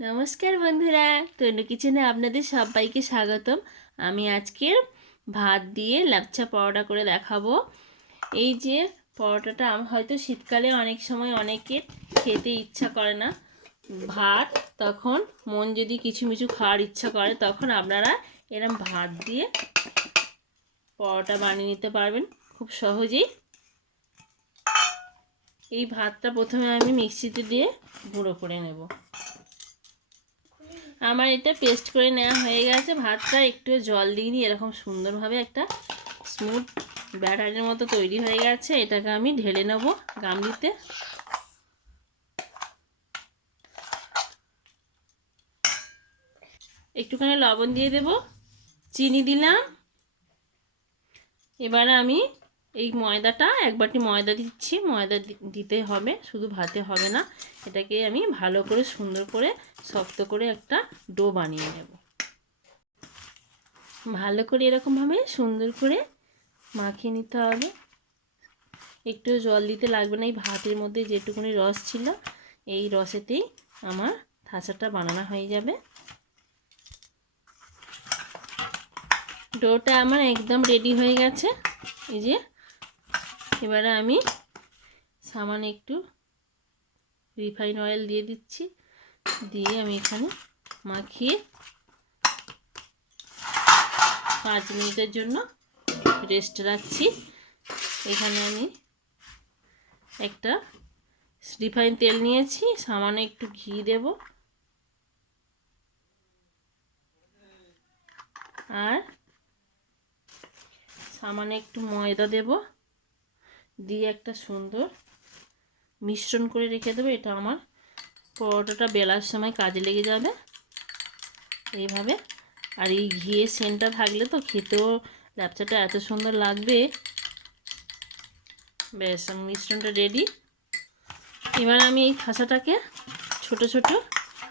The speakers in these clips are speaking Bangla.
নমস্কার বন্ধুরা, তনু কিচেনে আপনাদের সবাইকে স্বাগতম। আমি আজকে ভাত দিয়ে লাচ্ছা পরোটা করে দেখাবো। এই যে পরোটাটা হয়তো শীতকালে অনেক সময় অনেকের খেতে ইচ্ছা করে না ভাত, তখন মন যদি কিছু মিছু খাওয়ার ইচ্ছা করে তখন আপনারা এরম ভাত দিয়ে পরোটা বানিয়ে নিতে পারবেন খুব সহজেই। এই ভাতটা প্রথমে আমি মিক্সিতে দিয়ে গুঁড়ো করে নেব। আমার এটা পেস্ট করে নেওয়া হয়ে গেছে। ভাতটা একটু জল দিইনি, এরকম সুন্দরভাবে একটা স্মুথ ব্যাটারের মতো তৈরি হয়ে গেছে। এটাকে আমি ঢেলে নেব গামলিতে। একটুখানি লবণ দিয়ে দেব, চিনি দিলাম। এবার আমি এই ময়দাটা, এক বাটি ময়দা দিচ্ছি। ময়দা দিতে হবে, শুধু ভাতে হবে না। এটাকে আমি ভালো করে সুন্দর করে শক্ত করে একটা ডো বানিয়ে নেব। ভালো করে এরকমভাবে সুন্দর করে মাখিয়ে নিতে হবে। একটু জল দিতে লাগবে না, এই ভাতের মধ্যে যেটুকুনি রস ছিল এই রসেতেই আমার থাসাটা বানানো হয়ে যাবে। ডোটা আমার একদম রেডি হয়ে গেছে। এই যে এবারে আমি সামান্য একটু রিফাইন অয়েল দিয়ে দিচ্ছি, দিয়ে আমি এখানে মাখিয়ে 5 মিনিটের জন্য রেস্ট রাখছি। এখানে আমি একটা রিফাইন তেল নিয়েছি, সামান্য একটু ঘি দেব, আর সামান্য একটু ময়দা দেব, দিয়ে একটা সুন্দর মিশ্রণ করে রেখে দেবো। এটা আমার পরোটাটা বেলার সময় কাজে লেগে যাবে এইভাবে। আর এই ঘিয়ের সেন্টটা থাকলে তো খেতেও ল্যাপচাটা এত সুন্দর লাগবে। ব্যাস, মিশ্রণটা রেডি। এবার আমি এই খাসাটাকে ছোট ছোট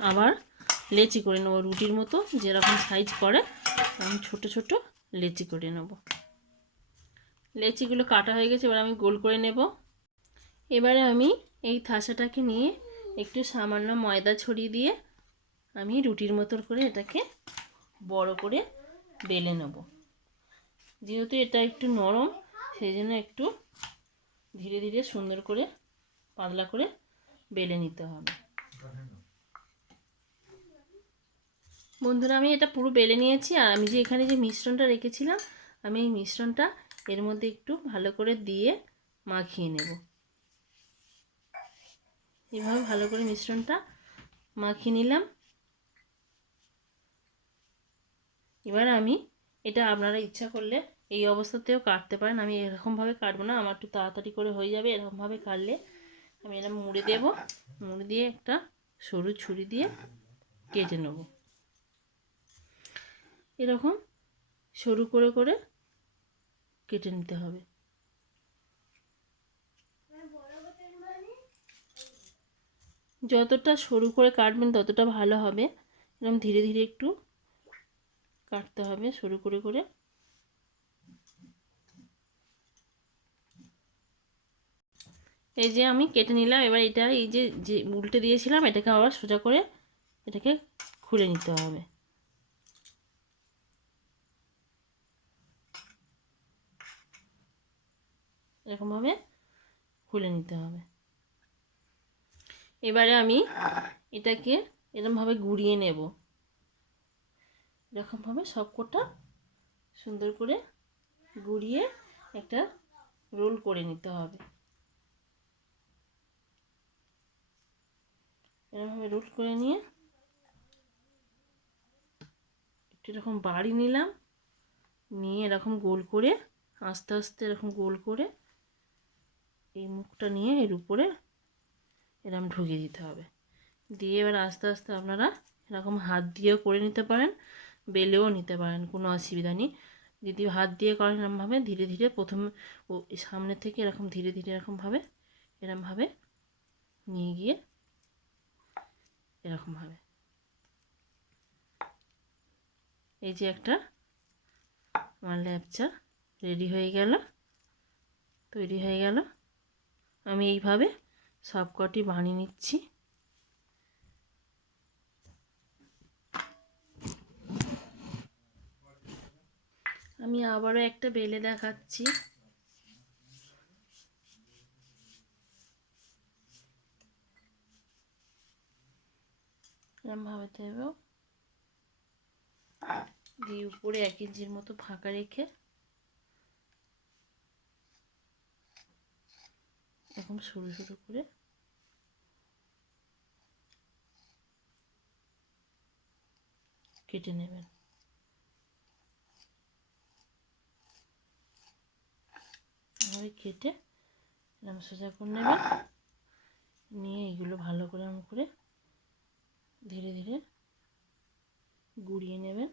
আবার লেচি করে নেব, রুটির মতো যেরকম সাইজ করে আমি ছোট ছোট লেচি করে নেব। লেচিগুলো কাটা হয়ে গেছে, এবার আমি গোল করে নেব। এবারে আমি এই থাসাটাকে নিয়ে একটু সামান্য ময়দা ছড়িয়ে দিয়ে আমি রুটির মতো করে এটাকে বড় করে বেলে নেব। যেহেতু এটা একটু নরম, সেই জন্য একটু ধীরে ধীরে সুন্দর করে পাতলা করে বেলে নিতে হবে। বন্ধুরা, আমি এটা পুরো বেলে নিয়েছি। আর আমি যে এখানে যে মিশ্রণটা রেখেছিলাম, আমি এই মিশ্রণটা এর মধ্যে একটু ভালো করে দিয়ে মাখিয়ে নেব। এভাবে ভালো করে মিশ্রণটা মাখিয়ে নিলাম। এবার আমি এটা আপনারা ইচ্ছা করলে এই অবস্থাতেও কাটতে পারেন। আমি এরকমভাবে কাটবো না, আমার একটু তাড়াতাড়ি করে হয়ে যাবে। এরকমভাবে কাটলে আমি এরকম মুড়ে দেব, মুড়ে দিয়ে একটা সরু ছুরি দিয়ে কেটে নেব। এরকম সরু করে করে কেটে নিতে হবে। যতটা সরু করে কাটবেন ততটা ভালো হবে। এরকম ধীরে ধীরে একটু কাটতে হবে, সরু করে করে। এই যে আমি কেটে নিলাম। এবার এটা এই যে যে উল্টে দিয়েছিলাম এটাকে আবার সোজা করে এটাকে খুলে নিতে হবে। এরকমভাবে খুলে নিতে হবে। এবারে আমি এটাকে এরকমভাবে গুঁড়িয়ে নেব। এরকমভাবে সবকটা সুন্দর করে গুঁড়িয়ে একটা রোল করে নিতে হবে। এরকমভাবে রোল করে নিয়ে একটু এরকম বাড়ি নিলাম, নিয়ে এরকম গোল করে আস্তে আস্তে এরকম গোল করে এই মুখটা নিয়ে এর উপরে এরকম ঢুকিয়ে দিতে হবে। দিয়ে এবার আস্তে আস্তে আপনারা এরকম হাত দিয়েও করে নিতে পারেন, বেলেও নিতে পারেন, কোনো অসুবিধা নেই। যদি হাত দিয়ে করেন এরকমভাবে ধীরে ধীরে প্রথমে ও সামনে থেকে এরকম ধীরে ধীরে এরকমভাবে এরকমভাবে নিয়ে গিয়ে এরকমভাবে এই যে একটা আমার ল্যাপচা রেডি হয়ে গেল, তৈরি হয়ে গেল। আমি এইভাবে সবকটি বানিয়ে নিচ্ছি। আমি আবারও একটা বেলে দেখাচ্ছি। এরমভাবে দেব, দিয়ে উপরে 1 ইঞ্চির মতো ফাঁকা রেখে এরকম সরু সরু করে কেটে নেবেন। এভাবে কেটে এরকম সোজা করে নেবেন, নিয়ে এগুলো ভালো করে এরকম করে ধীরে ধীরে গুঁড়িয়ে নেবেন।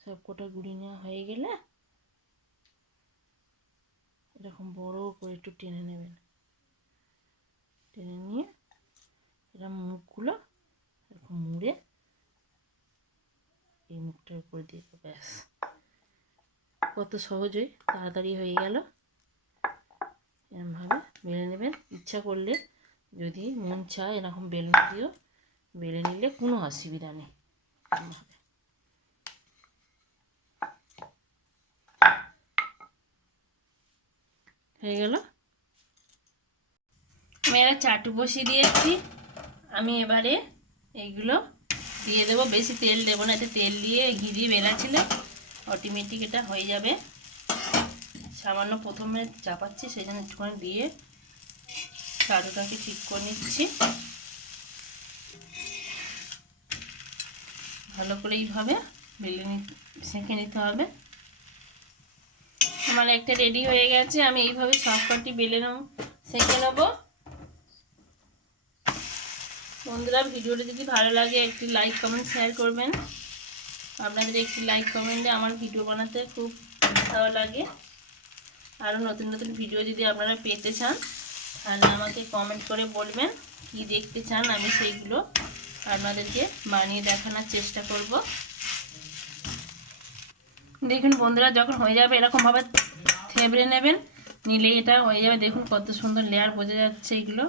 সব কটা গুঁড়িয়ে নেওয়া হয়ে গেলে এরকম বড় করে একটু টেনে নেবেন। টেনে নিয়ে এরকম মুখগুলো এরকম মুড়ে এই মুখটার উপর দিয়ে, ব্যাস কত সহজই তাড়াতাড়ি হয়ে গেল। এরকমভাবে বেলে নেবেন। ইচ্ছা করলে যদি মন চায় এরকম বেলুন দিয়েও বেলে নিলে কোনো অসুবিধা নেই। হয়ে গেল। আমি একটা চাটু বসিয়ে দিয়েছি। আমি এবারে এইগুলো দিয়ে দেবো। বেশি তেল দেবো না, এতে তেল দিয়ে ঘি দিয়ে বেলা ছিল, অটোমেটিক এটা হয়ে যাবে। সামান্য প্রথমে চাপাচ্ছি, সেই জন্য একটুখানি দিয়ে চাটুটাকে ঠিক করে নিচ্ছি। ভালো করে এইভাবে বেলে সেঁকে নিতে হবে। আমার একটা রেডি হয়ে গেছে। আমি এইভাবে সবকটি বেলে সেঁকে নেবো। বন্ধুরা, ভিডিওটা যদি ভালো লাগে একটি লাইক কমেন্ট শেয়ার করবেন। আপনাদের একটি লাইক কমেন্টে আমার ভিডিও বানাতে খুব উৎসাহ লাগে। আরও নতুন নতুন ভিডিও যদি আপনারা পেতে চান তাহলে আমাকে কমেন্ট করে বলবেন কি দেখতে চান, আমি সেইগুলো আপনাদেরকে বানিয়ে দেখানোর চেষ্টা করব। দেখুন বন্ধুরা, যখন হয়ে যাবে এরকমভাবে থেবড়ে নেবেন, নিলেই এটা হয়ে যাবে। দেখুন কত সুন্দর লেয়ার বোঝা যাচ্ছে। এইগুলো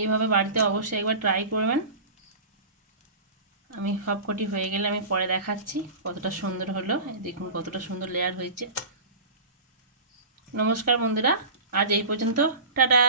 এইভাবে বাড়িতে অবশ্যই একবার ট্রাই করবেন। আমি সবকটি হয়ে গেলে আমি পরে দেখাচ্ছি কতটা সুন্দর হলো। দেখুন কতটা সুন্দর লেয়ার হয়েছে। নমস্কার বন্ধুরা, আজ এই পর্যন্ত, টাটা।